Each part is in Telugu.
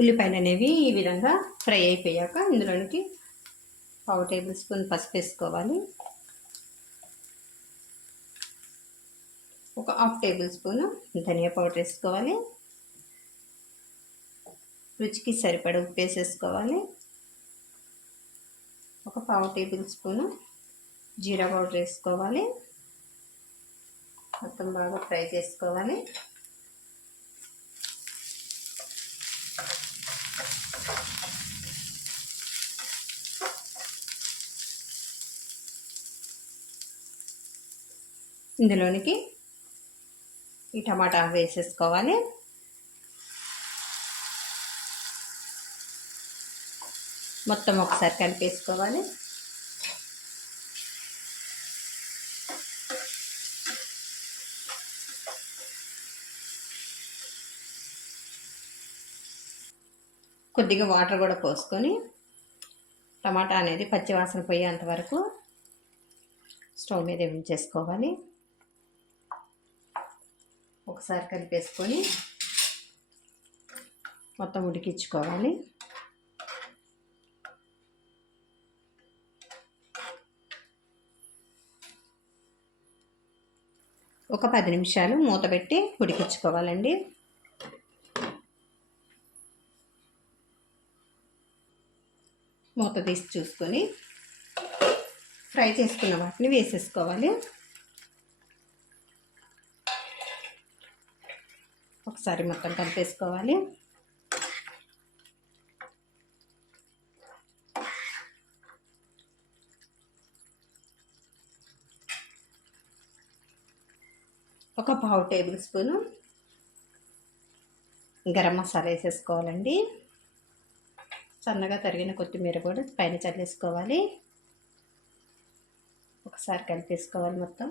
ఉల్లిపాయలు అనేవి ఈ విధంగా ఫ్రై అయిపోయాక ఇందులోనికి 1/2 టేబుల్ స్పూన్ పసుపు వేసుకోవాలి. ఒక 1/2 టేబుల్ స్పూన్ ధనియా పౌడర్ వేసుకోవాలి. రుచికి సరిపడ ఉప్పు వేసేసుకోవాలి. ఒక 1/2 టేబుల్ స్పూన్ జీరా పౌడర్ వేసుకోవాలి. మొత్తం బాగా ఫ్రై చేసుకోవాలి. ఇందులోనికి ఈ టమాటా వేసేసుకోవాలి. మొత్తం ఒకసారి కలిపేసుకోవాలి. కొద్దిగా వాటర్ కూడా పోసుకొని టమాటా అనేది పచ్చివాసన పోయేంత వరకు స్టవ్ మీద ఉంచేసుకోవాలి. ఒకసారి కలిపేసుకొని మొత్తం ఉడికించుకోవాలి. ఒక 10 నిమిషాలు మూత పెట్టి ఉడికించుకోవాలండి. మూత తీసి చూసుకొని ఫ్రై చేసుకున్న వాటిని వేసేసుకోవాలి. ఒకసారి మొత్తం కలిపేసుకోవాలి. ఒక 1/2 టేబుల్ స్పూను గరం మసాలా వేసేసుకోవాలండి. సన్నగా తరిగిన కొత్తిమీర కూడా పైన చల్లేసుకోవాలి. ఒకసారి కలిపేసుకోవాలి మొత్తం.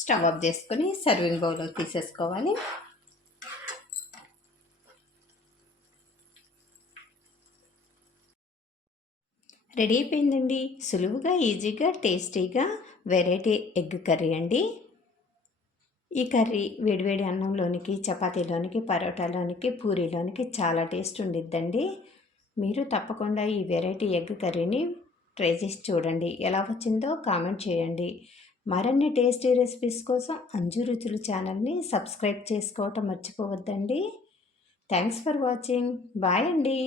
స్టవ్ ఆఫ్ చేసుకొని సర్వింగ్ బౌల్లో తీసేసుకోవాలి. రెడీ అయిపోయిందండి. సులువుగా, ఈజీగా, టేస్టీగా వెరైటీ ఎగ్ కర్రీ అండి. ఈ కర్రీ వేడివేడి అన్నంలోనికి, చపాతీలోనికి, పరోటాలోనికి, పూరీలోనికి చాలా టేస్ట్ ఉండిద్దండి. మీరు తప్పకుండా ఈ వెరైటీ ఎగ్ కర్రీని ట్రై చేసి చూడండి. ఎలా వచ్చిందో కామెంట్ చేయండి. మరిన్ని టేస్టీ రెసిపీస్ కోసం అంజు రుచులు ఛానల్ని సబ్స్క్రైబ్ చేసుకోవటం మర్చిపోవద్దండి. Thanks for watching. బాయ్ అండి.